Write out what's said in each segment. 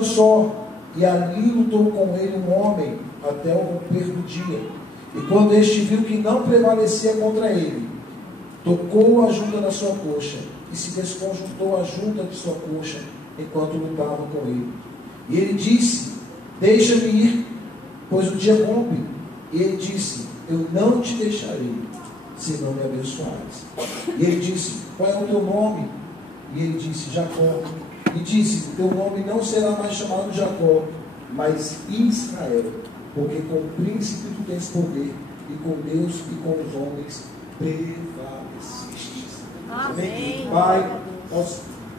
estando só, e ali lutou com ele um homem até o romper do dia. E quando este viu que não prevalecia contra ele, tocou a junta da sua coxa, e se desconjuntou a junta de sua coxa, enquanto lutava com ele. E ele disse: deixa-me ir, pois o dia rompe. E ele disse: eu não te deixarei, se não me abençoares. E ele disse: qual é o teu nome? E ele disse: Jacó. E disse: teu nome não será mais chamado Jacó, mas Israel, porque com o príncipe tu tens poder, e com Deus e com os homens prevaleciste. Amém. Pai,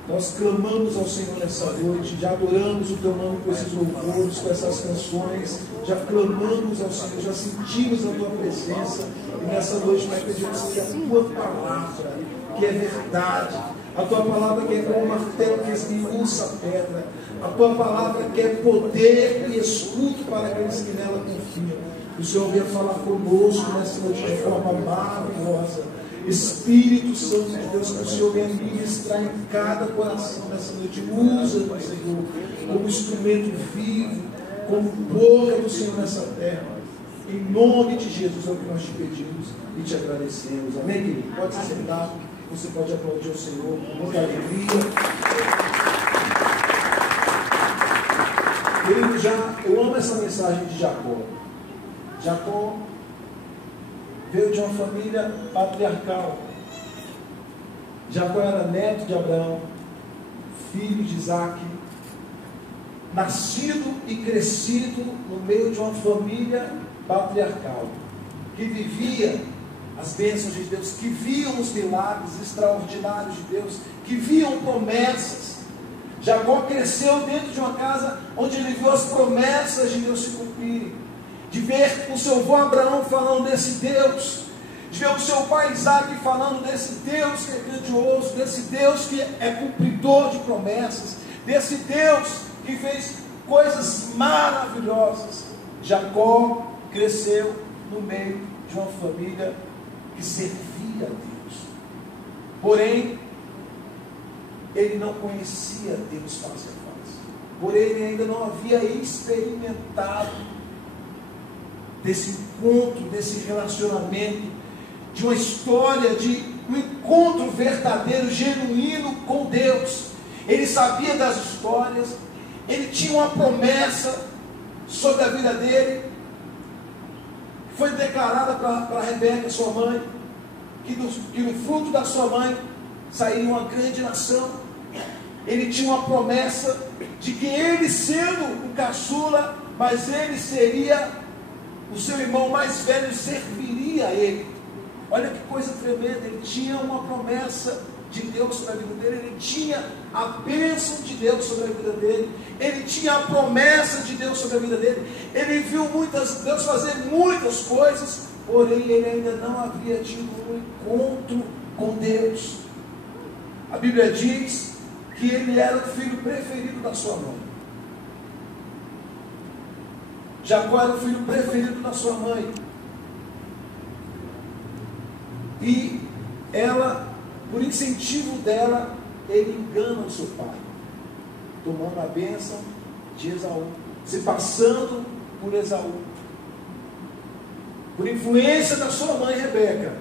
nós clamamos ao Senhor nessa noite, já adoramos o teu nome com esses louvores, com essas canções, já clamamos ao Senhor, já sentimos a tua presença, e nessa noite nós pedimos que a tua palavra, que é verdade, a tua palavra que é como um martelo que esmiuça a pedra, a tua palavra que é poder e escudo para aqueles que nela confiam. O Senhor venha falar conosco nessa noite de forma maravilhosa. Espírito Santo de Deus, que o Senhor venha ministrar em cada coração nessa noite. Usa-nos, Senhor, como instrumento vivo, como boca do Senhor nessa terra. Em nome de Jesus é o que nós te pedimos e te agradecemos. Amém, querido? Pode se sentar. Você pode aplaudir o Senhor com muita alegria. Querido, eu amo essa mensagem de Jacó. Jacó veio de uma família patriarcal. Jacó era neto de Abraão, filho de Isaac, nascido e crescido no meio de uma família patriarcal, que vivia as bênçãos de Deus, que viam os milagres extraordinários de Deus, que viam promessas. Jacó cresceu dentro de uma casa onde ele viu as promessas de Deus se cumprirem, de ver o seu avô Abraão falando desse Deus, de ver o seu pai Isaac falando desse Deus que é grandioso, desse Deus que é cumpridor de promessas, desse Deus que fez coisas maravilhosas. Jacó cresceu no meio de uma família que servia a Deus, porém ele não conhecia Deus face a face, porém ele ainda não havia experimentado desse encontro, desse relacionamento, de uma história de um encontro verdadeiro, genuíno com Deus. Ele sabia das histórias, ele tinha uma promessa sobre a vida dele, foi declarada para Rebeca, sua mãe, que no fruto da sua mãe sairia uma grande nação. Ele tinha uma promessa de que ele, sendo um caçula, mas ele seria, o seu irmão mais velho serviria a ele. Olha que coisa tremenda. Ele tinha uma promessa de Deus sobre a vida dele, ele tinha a bênção de Deus sobre a vida dele, ele tinha a promessa de Deus sobre a vida dele, ele viu Deus fazer muitas coisas, porém ele ainda não havia tido um encontro com Deus. A Bíblia diz que ele era o filho preferido da sua mãe. Jacó era o filho preferido da sua mãe, e ela, por incentivo dela, ele engana o seu pai, tomando a bênção de Esaú, se passando por Esaú. Por influência da sua mãe Rebeca,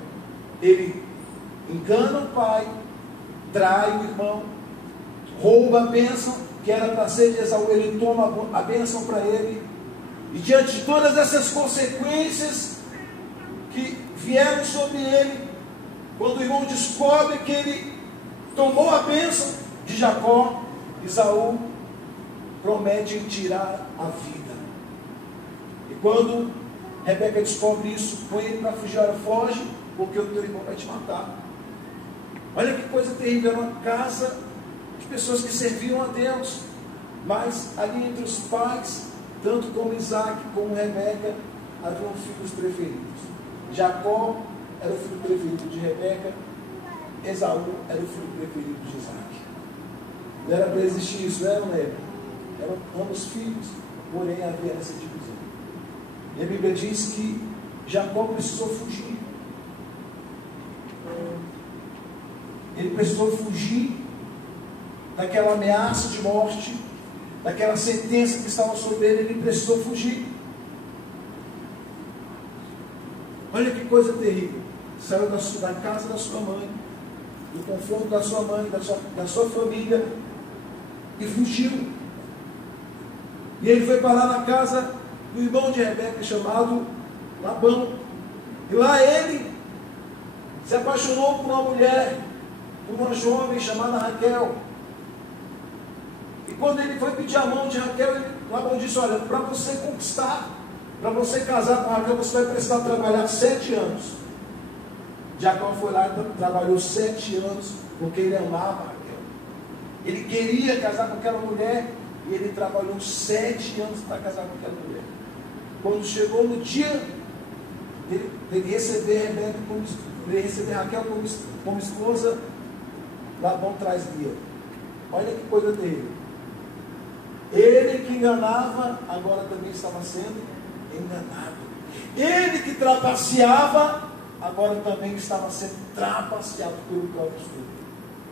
ele engana o pai, trai o irmão, rouba a bênção que era para ser de Esaú, ele toma a bênção para ele, e diante de todas essas consequências que vieram sobre ele, quando o irmão descobre que ele tomou a bênção de Jacó, Esaú promete tirar a vida. E quando Rebeca descobre isso, põe ele para fugir. Olha, foge, porque o teu irmão vai te matar. Olha que coisa terrível. Era uma casa de pessoas que serviam a Deus, mas ali entre os pais, tanto como Isaac como Rebeca, haviam filhos preferidos. Jacó era o filho preferido de Rebeca, Esaú era o filho preferido de Isaac. Não era para existir isso, era, não era? Eram ambos filhos, porém havia essa divisão. E a Bíblia diz que Jacó precisou fugir. Ele precisou fugir daquela ameaça de morte, daquela sentença que estava sobre ele, ele precisou fugir. Olha que coisa terrível. Saiu da casa da sua mãe, do conforto da sua mãe, da sua família, e fugiu. E ele foi parar na casa do irmão de Rebeca, chamado Labão. E lá ele se apaixonou por uma mulher, por uma jovem chamada Raquel. E quando ele foi pedir a mão de Raquel, Labão disse: olha, para você conquistar, para você casar com Raquel, você vai precisar trabalhar 7 anos. Jacó foi lá e trabalhou 7 anos, porque ele amava Raquel. Ele queria casar com aquela mulher, e ele trabalhou 7 anos para casar com aquela mulher. Quando chegou no dia de receber Raquel como esposa, Labão traz Lia. Olha que coisa terrível. Ele que enganava, agora também estava sendo enganado. Ele que trapaceava, agora também estava sendo trapaceado pelo próprio filho.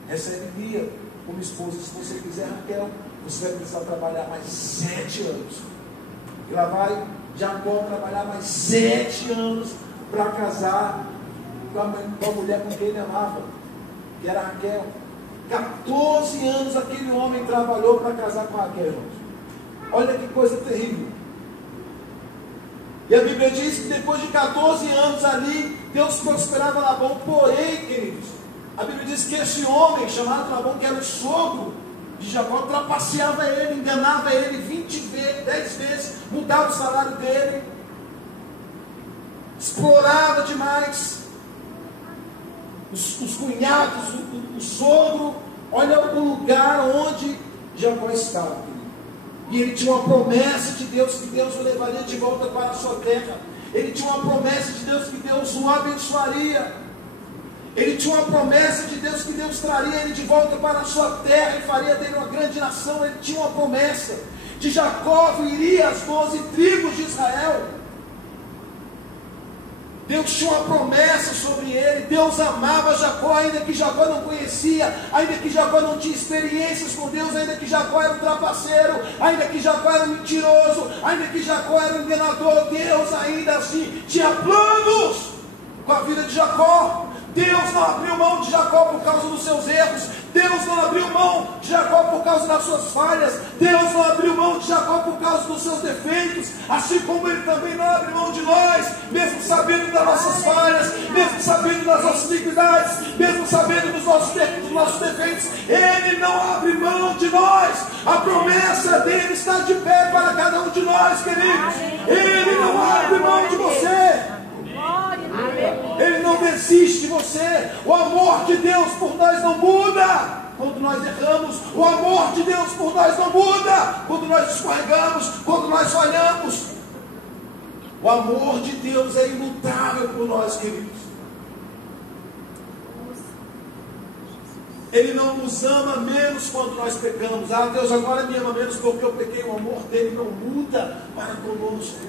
Recebe Lia como esposa. Se você quiser Raquel, você vai precisar trabalhar mais 7 anos. E lá vai Jacó trabalhar mais 7 anos para casar com a mulher com quem ele amava, que era Raquel. 14 anos aquele homem trabalhou para casar com Raquel. Olha que coisa terrível. E a Bíblia diz que depois de 14 anos ali, Deus prosperava Labão. Porém, queridos, a Bíblia diz que esse homem chamado Labão, que era o sogro de Jacó, trapaceava ele, enganava ele 10 vezes, mudava o salário dele, explorava demais os cunhados, o sogro. Olha o lugar onde Jacó estava, querido. E ele tinha uma promessa de Deus, que Deus o levaria de volta para a sua terra. Ele tinha uma promessa de Deus, que Deus o abençoaria. Ele tinha uma promessa de Deus, que Deus traria ele de volta para a sua terra e faria dele uma grande nação. Ele tinha uma promessa. De Jacó viria as 12 tribos de Israel. Deus tinha uma promessa sobre ele. Deus amava Jacó, ainda que Jacó não conhecia, ainda que Jacó não tinha experiências com Deus, ainda que Jacó era um trapaceiro, ainda que Jacó era um mentiroso, ainda que Jacó era um enganador. Deus ainda assim tinha planos com a vida de Jacó. Deus não abriu mão de Jacó por causa dos seus erros. Deus não abriu mão de Jacó por causa das suas falhas. Deus não abriu mão de Jacó por causa dos seus defeitos. Assim como Ele também não abre mão de nós, mesmo sabendo das nossas falhas, mesmo sabendo das nossas iniquidades, mesmo sabendo dos nossos defeitos. Ele não abre mão de nós. A promessa dele está de pé para cada um de nós, queridos. Ele não abre mão de você. Ele não desiste de você. O amor de Deus por nós não muda quando nós erramos. O amor de Deus por nós não muda quando nós escorregamos, quando nós falhamos. O amor de Deus é imutável por nós, queridos. Ele não nos ama menos quando nós pecamos. Ah, Deus agora me ama menos porque eu pequei. O amor dele não muda para conosco.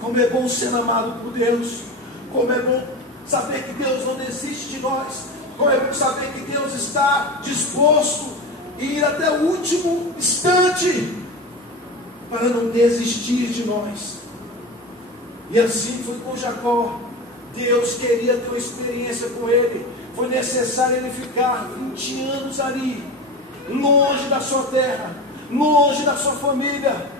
Como é bom ser amado por Deus. Como é bom saber que Deus não desiste de nós. Como é bom saber que Deus está disposto a ir até o último instante para não desistir de nós. E assim foi com Jacó. Deus queria ter uma experiência com ele. Foi necessário ele ficar 20 anos ali, longe da sua terra, longe da sua família.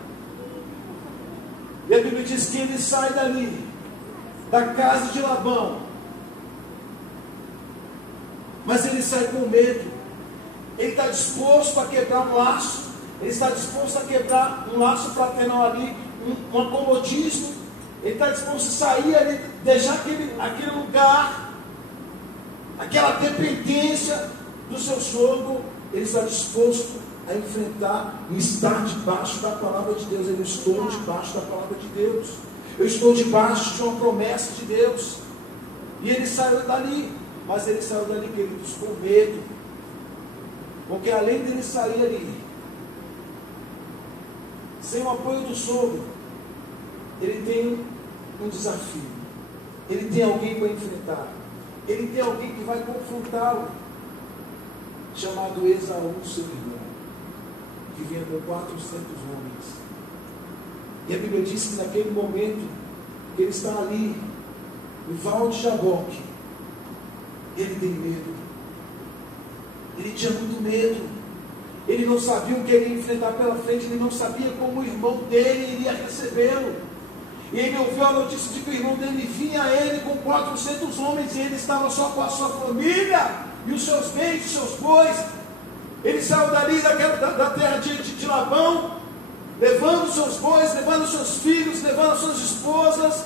E a Bíblia diz que ele sai dali, da casa de Labão, mas ele sai com medo. Ele está disposto a quebrar um laço. Ele está disposto a quebrar um laço fraternal ali, um acomodismo. Ele está disposto a sair ali, deixar aquele lugar, aquela dependência do seu sogro. Ele está disposto a enfrentar e estar debaixo da palavra de Deus. Eu estou debaixo da palavra de Deus. Eu estou debaixo de uma promessa de Deus. E ele saiu dali. Mas ele saiu dali, queridos, com medo. Porque além dele sair ali, sem o apoio do sogro, ele tem um desafio. Ele tem alguém para enfrentar. Ele tem alguém que vai confrontá-lo, chamado Esaú, seu irmão. que vinha com 400 homens. E a Bíblia diz que naquele momento, que ele está ali, no Val de Jaboque, ele tem medo. Ele tinha muito medo. Ele não sabia o que ele ia enfrentar pela frente, ele não sabia como o irmão dele iria recebê-lo. E ele ouviu a notícia de que o irmão dele vinha a ele com 400 homens, e ele estava só com a sua família, e os seus bens, os seus bois. Ele saiu dali da terra de Labão, levando os seus bois, levando os seus filhos, levando as suas esposas,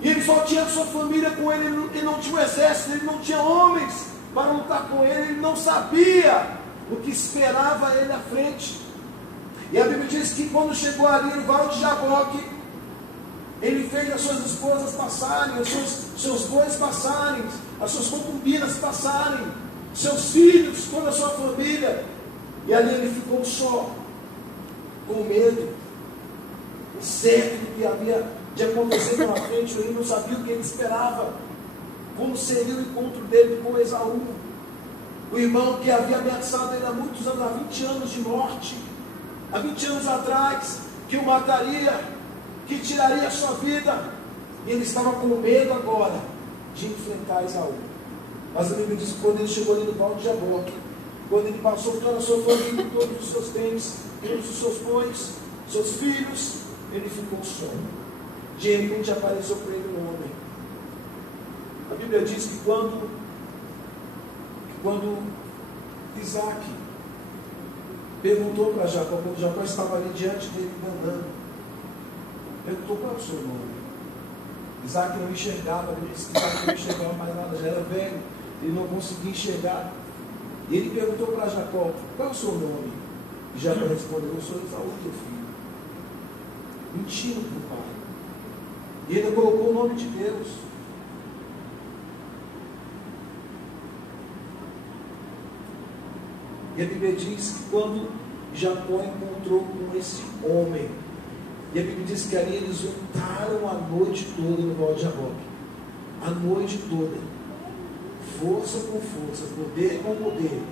e ele só tinha a sua família com ele, ele não tinha um exército, ele não tinha homens para lutar com ele, ele não sabia o que esperava ele à frente. E a Bíblia diz que quando chegou ali no Val de Jaboque, ele fez as suas esposas passarem, os seus bois passarem, as suas concubinas passarem, seus filhos, toda a sua família, e ali ele ficou só, com medo, incerto do que havia de acontecer pela frente. Ele não sabia o que ele esperava, como seria o encontro dele com Esaú, o irmão que havia ameaçado ele há muitos anos, há 20 anos de morte, há 20 anos atrás, que o mataria, que tiraria a sua vida. E ele estava com medo agora de enfrentar Esaú. Mas a Bíblia diz que quando ele chegou ali no Val de Jaboque, quando ele passou toda a sua família, todos os seus bens, todos os seus bois, seus filhos, ele ficou só. De repente apareceu para ele um homem. A Bíblia diz que quando Isaac perguntou para Jacó, quando Jacó estava ali diante dele andando, perguntou: qual é o seu nome? Isaac não enxergava, ele disse que Isaac não enxergava mais nada, já era velho, ele não conseguia enxergar. E ele perguntou para Jacó: qual é o seu nome? E Jacó respondeu: eu sou Esaú, teu filho. Mentindo para o pai. E ele colocou o nome de Deus. E a Bíblia diz que quando Jacó encontrou com esse homem, e a Bíblia diz que ali eles lutaram a noite toda no Val de Jaboque, a noite toda, força com força, poder com poder.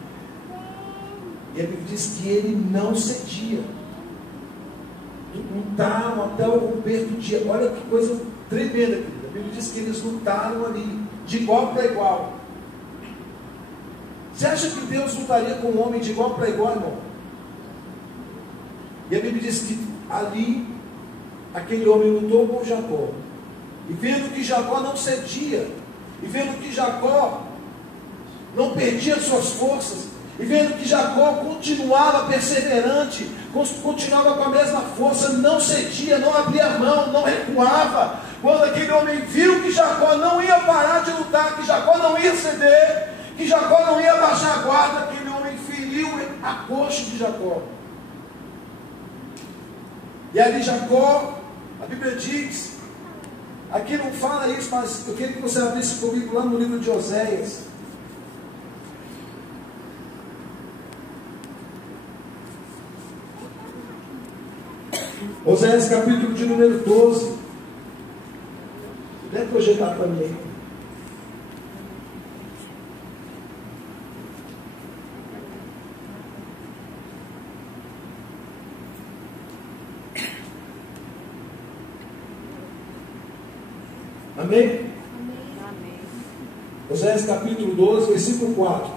E a Bíblia diz que ele não cedia, lutaram até o romper do dia. Olha que coisa tremenda, querida. A Bíblia diz que eles lutaram ali, de igual para igual. Você acha que Deus lutaria com um homem de igual para igual, irmão? E a Bíblia diz que ali, aquele homem lutou com Jacó, e vendo que Jacó não cedia, e vendo que Jacó não perdia suas forças, e vendo que Jacó continuava perseverante, continuava com a mesma força, não cedia, não abria mão, não recuava. Quando aquele homem viu que Jacó não ia parar de lutar, que Jacó não ia ceder, que Jacó não ia baixar a guarda, aquele homem feriu a coxa de Jacó. E ali Jacó, a Bíblia diz, aqui não fala isso, mas eu queria que você abrisse comigo lá no livro de Oséias. Oséias capítulo de número 12. Deve projetar para mim aí. Amém? Amém. Oséias capítulo 12, versículo 4.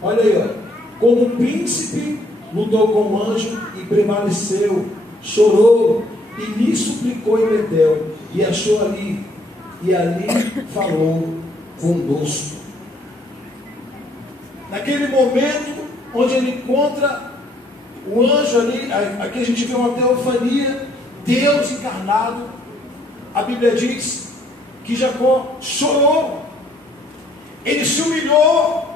Olha aí, ó. Como um príncipe lutou com o anjo e prevaleceu, chorou e lhe suplicou em Betel, e achou ali, e ali falou conosco. Naquele momento onde ele encontra o anjo ali, aqui a gente vê uma teofania, Deus encarnado. A Bíblia diz que Jacó chorou, ele se humilhou,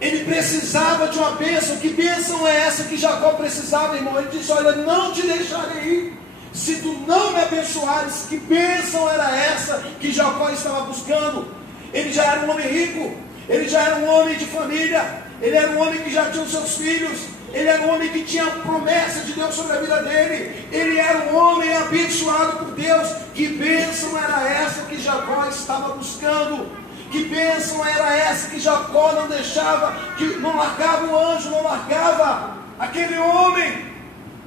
ele precisava de uma bênção. Que bênção é essa que Jacó precisava, irmão? Ele disse: olha, não te deixarei ir, se tu não me abençoares. Que bênção era essa que Jacó estava buscando? Ele já era um homem rico, ele já era um homem de família, ele era um homem que já tinha os seus filhos, ele era um homem que tinha a promessa de Deus sobre a vida dele, ele era um homem abençoado por Deus. Que bênção era essa que Jacó estava buscando? Que bênção era essa que Jacó não deixava, que não largava o anjo, não largava aquele homem.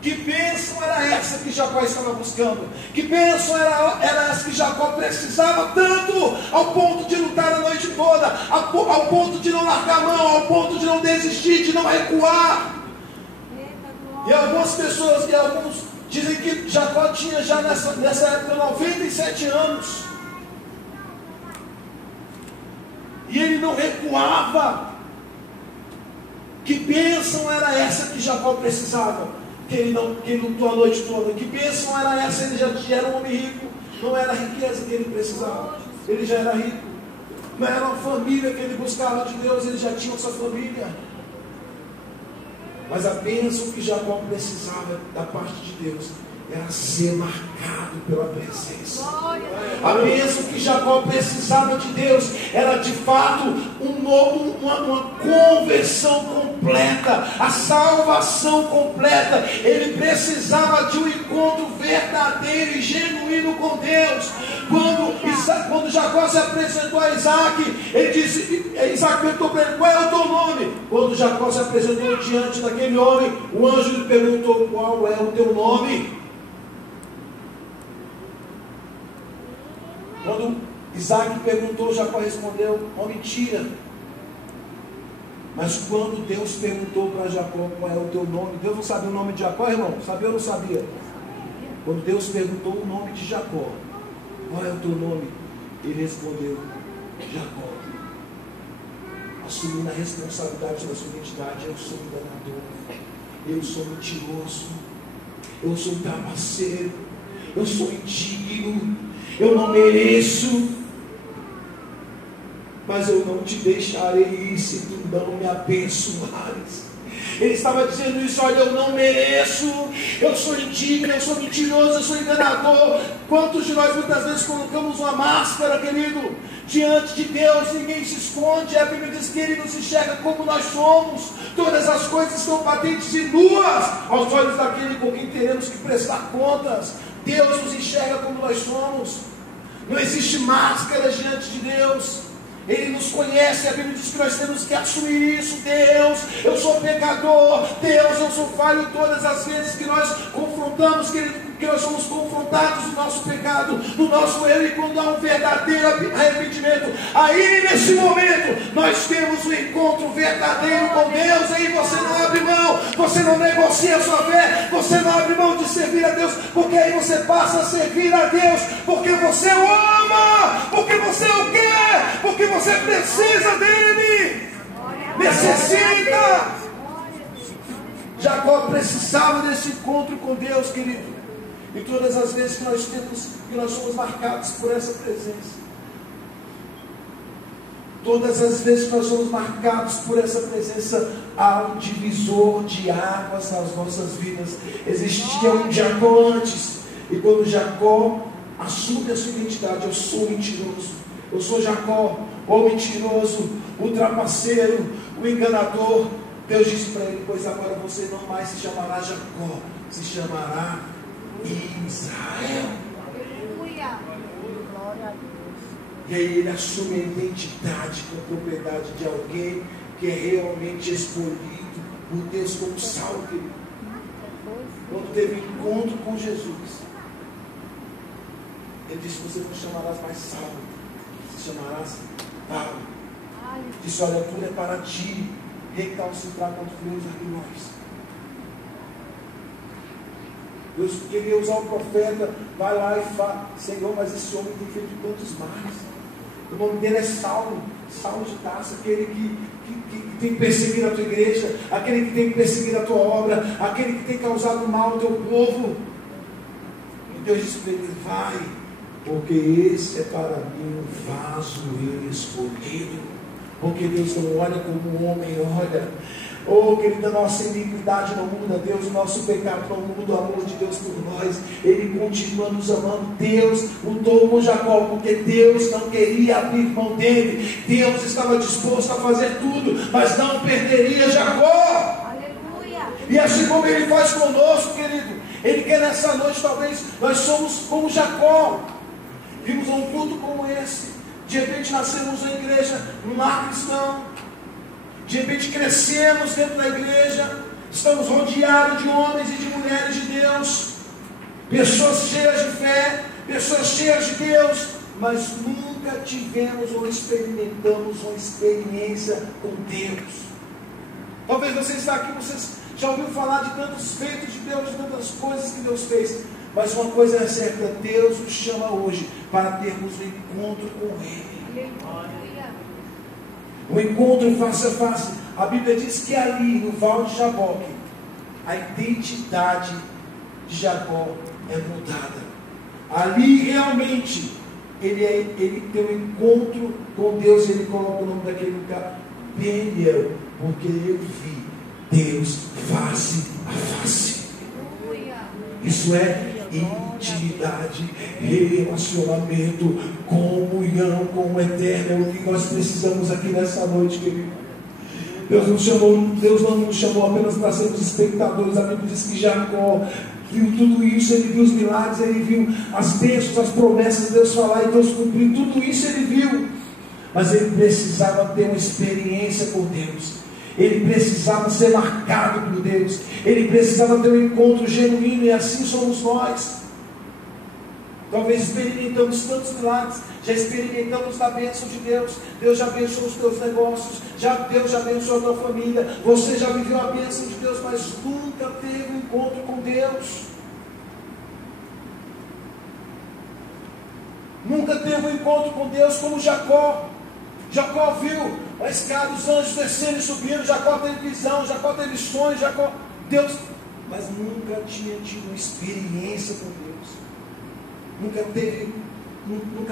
Que bênção era essa que Jacó estava buscando? Que bênção era essa que Jacó precisava tanto, ao ponto de lutar a noite toda, ao ponto de não largar a mão, ao ponto de não desistir, de não recuar. E algumas pessoas, e alguns dizem que Jacó tinha já nessa época 97 anos. E ele não recuava. Que bênção era essa que Jacó precisava? Que ele lutou a noite toda. Que bênção era essa? Ele já era um homem rico. Não era a riqueza que ele precisava. Ele já era rico. Não era uma família que ele buscava de Deus. Ele já tinha sua família. Mas a bênção que Jacó precisava da parte de Deus era ser marcado pela presença. A bênção que Jacó precisava de Deus era de fato uma conversão completa, a salvação completa. Ele precisava de um encontro verdadeiro e genuíno com Deus. Quando Jacó se apresentou a Isaac, ele disse, Isaac perguntou para ele: qual é o teu nome? Quando Jacó se apresentou diante daquele homem, o anjo lhe perguntou: qual é o teu nome? Quando Isaac perguntou, Jacó respondeu: uma mentira. Mas quando Deus perguntou para Jacó qual é o teu nome, Deus não sabia o nome de Jacó, irmão? Sabia ou não sabia? Quando Deus perguntou o nome de Jacó, qual é o teu nome? Ele respondeu: Jacó. Assumindo a responsabilidade da sua identidade: eu sou enganador, eu sou mentiroso, eu sou trapaceiro, eu sou indigno, eu não mereço, mas eu não te deixarei ir se tu não me abençoares. Ele estava dizendo isso: olha, eu não mereço, eu sou indigno, eu sou mentiroso, eu sou enganador. Quantos de nós muitas vezes colocamos uma máscara, querido, diante de Deus? Ninguém se esconde. A Bíblia diz que Ele nos enxerga como nós somos. Todas as coisas estão patentes e nuas aos olhos daquele com quem teremos que prestar contas. Deus nos enxerga como nós somos. Não existe máscara diante de Deus. Ele nos conhece. A Bíblia diz que nós temos que assumir isso. Deus, eu sou pecador. Deus, eu sou falho. Todas as vezes que nós confrontamos, que nós somos confrontados no nosso pecado, no nosso erro, e quando há um verdadeiro arrependimento, aí nesse momento nós temos um encontro verdadeiro com Deus. Aí você não abre mão, você não negocia a sua fé, você não abre mão de servir a Deus, porque aí você passa a servir a Deus, porque você o ama, porque você o quer, porque você precisa dele, necessita. Jacó precisava desse encontro com Deus, querido. E todas as vezes que nós somos marcados por essa presença, todas as vezes que nós somos marcados por essa presença, há um divisor de águas nas nossas vidas. Existia um Jacó antes, e quando Jacó assume a sua identidade: eu sou mentiroso, eu sou Jacó, o mentiroso, o trapaceiro, o enganador, Deus disse para ele: pois agora você não mais se chamará Jacó, se chamará Israel. Aleluia. Glória a Deus. E aí ele assume a identidade com propriedade de alguém que é realmente escolhido por Deus, como Saulo, querido. Quando teve encontro com Jesus, ele disse: você não chamarás mais Saulo, você chamarás Paulo. Disse: olha, tudo é para ti recalcitrar contra os aguilhões. Deus queria usar o profeta, vai lá e fala: Senhor, mas esse homem tem feito tantos males. O nome dele é Saulo, Saulo de Tarso, aquele que tem perseguido a tua igreja, aquele que tem perseguido a tua obra, aquele que tem causado mal ao teu povo. E Deus disse para ele: vai, porque esse é para mim um vaso escolhido. Porque Deus não olha como o homem olha. Oh, querida, nossa iniquidade não muda Deus, o nosso pecado não muda o amor de Deus por nós. Ele continua nos amando. Deus lutou com Jacó, porque Deus não queria abrir mão dele. Deus estava disposto a fazer tudo, mas não perderia Jacó. Aleluia. E assim como Ele faz conosco, querido, Ele quer nessa noite, talvez nós somos como Jacó. Vimos um culto como esse, De repente nascemos na igreja, num lar cristão. De repente crescemos dentro da igreja. Estamos rodeados de homens e de mulheres de Deus. Pessoas cheias de fé, pessoas cheias de Deus. Mas nunca tivemos ou experimentamos uma experiência com Deus. Talvez você está aqui, você já ouviu falar de tantos feitos de Deus, de tantas coisas que Deus fez. Mas uma coisa é certa, Deus nos chama hoje para termos um encontro com Ele. Um encontro face a face. A Bíblia diz que ali, no Val de Jaboque, a identidade de Jacó é mudada. Ali realmente, ele tem um encontro com Deus, ele coloca o nome daquele lugar, Peniel, porque eu vi Deus face a face. Isso é intimidade, relacionamento, comunhão com o Eterno. É o que nós precisamos aqui nessa noite, querido. Deus não nos chamou apenas para sermos espectadores. A Bíblia diz que Jacó viu tudo isso, ele viu os milagres, ele viu as bênçãos, as promessas de Deus falar e Deus cumprir, tudo isso ele viu. Mas ele precisava ter uma experiência com Deus. Ele precisava ser marcado por Deus. Ele precisava ter um encontro genuíno, e assim somos nós. Talvez experimentamos tantos milagres, já experimentamos da bênção de Deus. Deus já abençoou os teus negócios, Deus já abençoou a tua família. Você já viveu a bênção de Deus, mas nunca teve um encontro com Deus. Nunca teve um encontro com Deus como Jacó. Jacó viu a escada, os anjos descendo e subindo. Jacó teve visão, Jacó teve sonhos, Deus, mas nunca tinha tido uma experiência com Deus. Nunca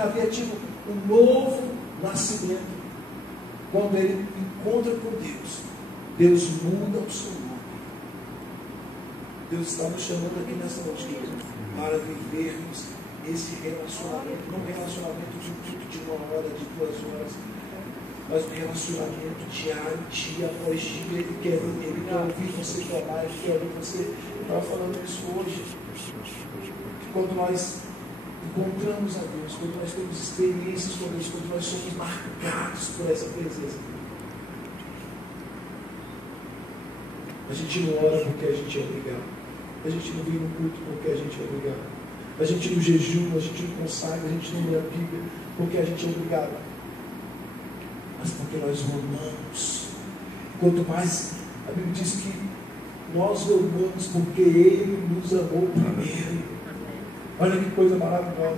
havia tido um novo nascimento. Quando ele encontra com Deus, Deus muda o seu nome. Deus está nos chamando aqui nessa noite para vivermos esse relacionamento, não um relacionamento de um culto de 1 hora, de 2 horas, mas um relacionamento diário, dia após dia. Ele quer ouvir você falar, ele quer ouvir você. Eu estava falando isso hoje, que quando nós encontramos a Deus, quando nós temos experiências com Deus, quando nós somos marcados por essa presença, a gente não ora porque a gente é obrigado, a gente não vem no culto porque a gente é obrigado, a gente não jejuma, a gente não consagra, a gente não lê a Bíblia porque a gente é obrigado, mas porque nós amamos. Quanto mais, a Bíblia diz que nós amamos porque Ele nos amou primeiro. Olha que coisa maravilhosa.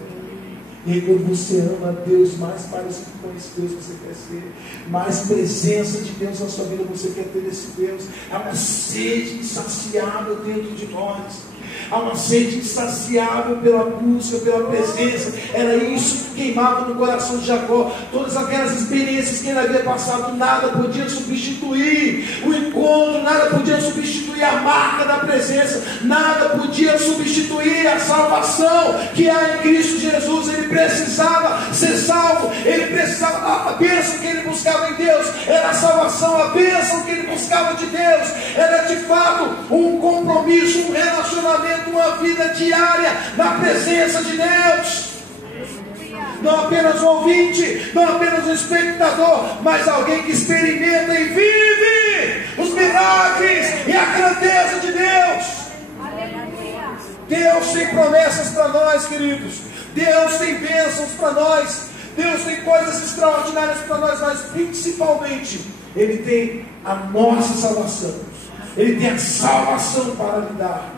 E aí, quando você ama a Deus, mais parecido com esse Deus você quer ser, mais presença de Deus na sua vida você quer ter esse Deus. Há uma sede insaciável dentro de nós. Há uma sede insaciável pela busca, pela presença. Era isso que queimava no coração de Jacó. Todas aquelas experiências que ele havia passado, nada podia substituir o encontro, nada podia substituir a marca da presença, nada podia substituir a salvação que há em Cristo Jesus. Ele precisava ser salvo, ele precisava, a bênção que ele buscava em Deus era a salvação. A bênção que ele buscava de Deus era de fato um compromisso, um relacionamento, uma vida diária na presença de Deus. Não apenas um ouvinte, não apenas um espectador, mas alguém que experimenta e vive os milagres e a grandeza de Deus. Aleluia. Deus tem promessas para nós, queridos. Deus tem bênçãos para nós. Deus tem coisas extraordinárias para nós, mas principalmente Ele tem a nossa salvação. Ele tem a salvação para lhe dar.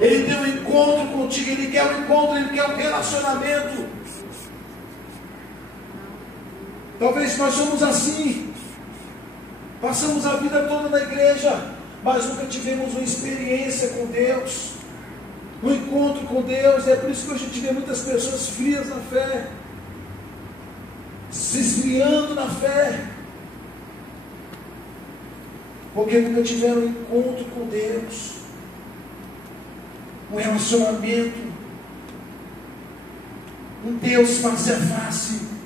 Ele tem um encontro contigo. Ele quer um encontro, Ele quer um relacionamento. Talvez nós somos assim. Passamos a vida toda na igreja, mas nunca tivemos uma experiência com Deus, um encontro com Deus. É por isso que hoje a gente vê muitas pessoas frias na fé, se esfriando na fé, porque nunca tiveram um encontro com Deus, um relacionamento, um Deus face a face.